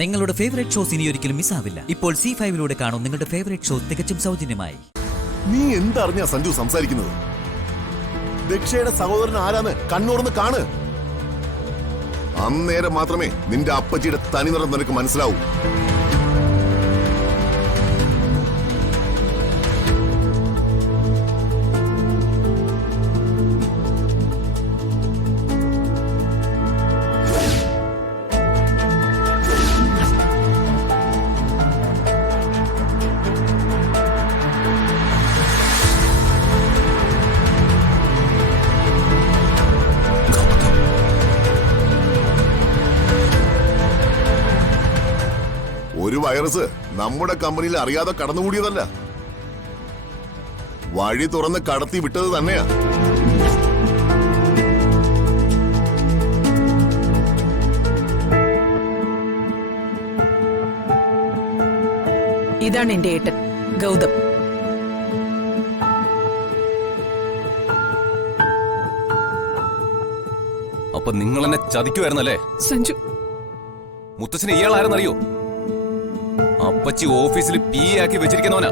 നിങ്ങളുടെ favourite shows ഇനി ഒരിക്കലും മിസ്സാവില്ല. ഇപ്പോൾ C5 കാണും നിങ്ങളുടെ ഫേവറേറ്റ് ഷോ തികച്ചും സൗജന്യമായി. നീ എന്തറിഞ്ഞാ സഞ്ജു സംസാരിക്കുന്നത്? ദക്ഷയുടെ സഹോദരൻ ആരാന്ന് കണ്ണൂർന്ന് കാണ്. അന്നേരം മാത്രമേ നിന്റെ അപ്പച്ചിയുടെ തനിനിറം നിനക്ക് മനസ്സിലാവൂ. ഒരു വൈറസ് നമ്മുടെ കമ്പനിയിൽ അറിയാതെ കടന്നുകൂടിയതല്ല, വഴി തുറന്ന് കടത്തി വിട്ടത് തന്നെയാ. ഇതാണ് എന്റെ ഏട്ടൻ ഗൗതം. അപ്പൊ നിങ്ങൾ എന്നെ ചതിക്കുമായിരുന്നല്ലേ സഞ്ജു? മുത്തച്ഛന് ഇയാളാരെന്നറിയോ? അപ്പച്ചി ഓഫീസിൽ PA ആക്കി വെച്ചിരിക്കുന്നവനാ.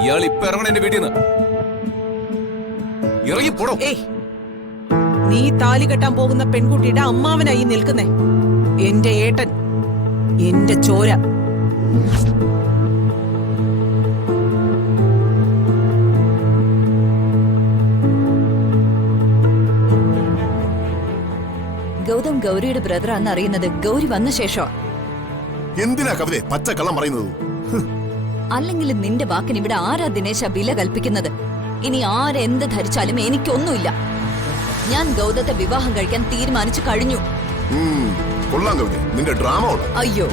ഇയാൾ ഇപ്പൊ ഇറങ്ങണ എന്റെ വീട്ടിൽ നിന്ന്. ഇറങ്ങിപ്പോടോ. നീ താലി കെട്ടാൻ പോകുന്ന പെൺകുട്ടിയുടെ അമ്മാവനായി നിൽക്കുന്നേ. എന്റെ ഏട്ടൻ, എന്റെ ചോര. ഗൗതം ഗൗരിയുടെ ബ്രദറാന്ന് അറിയുന്നത് ഗൗരി വന്ന ശേഷം. എന്തിനാ കവിതയെ പച്ചക്കള്ളം പറയുന്നത്? അല്ലെങ്കിൽ നിന്റെ വാക്കിന് ഇവിടെ ആരാ ദിനേശ വില കൽപ്പിക്കുന്നത്? ഇനി ആരെന്ത് ധരിച്ചാലും എനിക്കൊന്നുമില്ല. ഞാൻ ഗൗതത്തെ വിവാഹം കഴിക്കാൻ തീരുമാനിച്ചു കഴിഞ്ഞു. കൊള്ളാം കവിത, നിന്റെ ഡ്രാമ. അയ്യോ,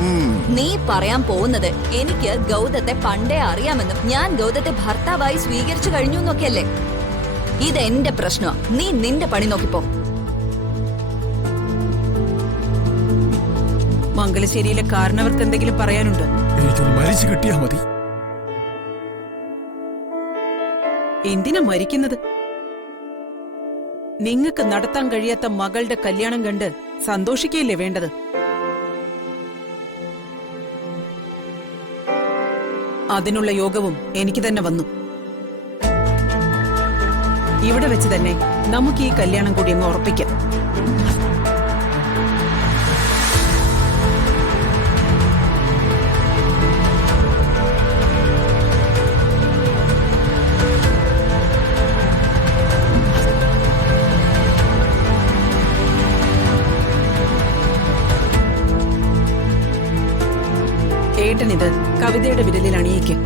നീ പറയാൻ പോകുന്നത് എനിക്ക് ഗൗതത്തെ പണ്ടേ അറിയാമെന്നും ഞാൻ ഗൗതത്തെ ഭർത്താവായി സ്വീകരിച്ചു കഴിഞ്ഞു എന്നൊക്കെയല്ലേ? ഇത് എന്റെ പ്രശ്നമാ. നീ നിന്റെ പണി നോക്കിപ്പോ. മംഗലശ്ശേരിയിലെ കാരണവർക്ക് എന്തെങ്കിലും പറയാനുണ്ടോ? എനിക്കൊന്ന് മരിച്ചു കിട്ടിയാ മതി. എന്തിനാ മരിക്കുന്നത്? നിങ്ങൾക്ക് നടത്താൻ കഴിയാത്ത മകളുടെ കല്യാണം കണ്ട് സന്തോഷിക്കുകയല്ലേ വേണ്ടത്? അതിനുള്ള യോഗവും എനിക്ക് തന്നെ വന്നു. ഇവിടെ വെച്ച് തന്നെ നമുക്ക് ഈ കല്യാണം കൂടി അങ്ങ് ഉറപ്പിക്കാം. ഏട്ടനിത് കവിതയുടെ വിരലിൽ അണിയിക്കും.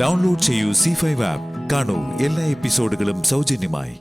ഡൗൺലോഡ് ചെയ്യൂ C5 ആപ്പ്. കാണൂ എല്ലാ എപ്പിസോഡുകളും സൗജന്യമായി.